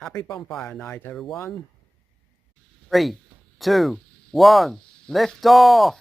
Happy bonfire night, everyone. 3, 2, 1, lift off!